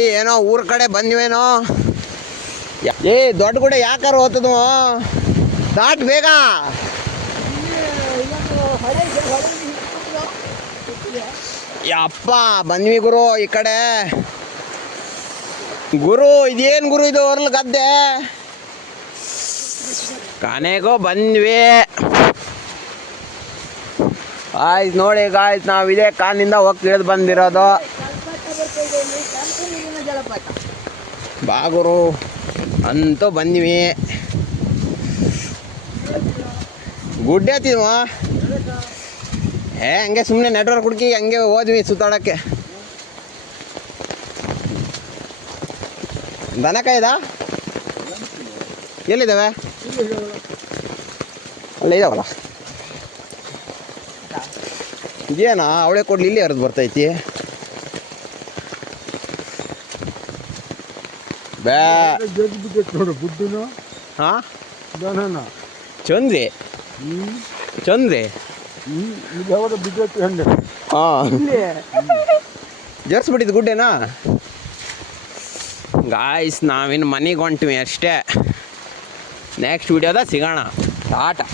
ಏನೋ ಊರ್ ಕಡೆ ಬಂದ್ವೇನೋ. ಏ ದೊಡ್ಡ ಗುಡೆ ಯಾಕಾರ ಹೋತದ ದಾಟ್ ಬೇಗ. ಯಪ್ಪ ಬಂದ್ವಿ ಗುರು ಈ ಕಡೆ. ಗುರು ಇದೇನ್ ಗುರು ಇದು ಹೊರ್ಲ್ ಗದ್ದೆ ಕಾನೆಗೋ ಬಂದ್ವಿ. ಆಯ್ತು ನೋಡಿ ಗಾಯ್ತು ನಾವು ಇದೇ ಕಾನಿಂದ ಹೋಗಿ ಇಳಿದು ಬಂದಿರೋದು. ಬಾ ಗುರು ಅಂತೂ ಬಂದ್ವಿ. ಗುಡ್ಡೆ ಹತ್ತಿದ್ವ ಹಂಗೆ ಸುಮ್ಮನೆ ನೆಟ್ವರ್ಕ್ ಹುಡುಕಿ ಹಂಗೆ ಹೋದ್ವಿ ಸುತ್ತಾಡೋಕ್ಕೆ. ದನ ಕಾಯ್ದ ಎಲ್ಲಿದ್ದಾವೆ? ಅಲ್ಲೇ ಇದಾವಲ್ಲ. ಇದೇನಾ ಅವಳೆ ಕೊಡ್ಲಿ ಇಲ್ಲಿ ಹರಿದು ಬರ್ತೈತಿ. ಹಾಂ ಚಂದ್ರಿ ಚಂದ್ರಿ ಹಾಂ ಜರ್ಸ್ಬಿಟ್ಟಿದ್ದು ಗುಡ್ಡೆನಾ. ಗಾಯ್ಸ್ ನಾವಿನ್ನು ಮನೆಗೆ ಹೊಂಟ್ವಿ ಅಷ್ಟೇ. ನೆಕ್ಸ್ಟ್ ವಿಡಿಯೋದಾಗ ಸಿಗೋಣ. ಟಾಟಾ.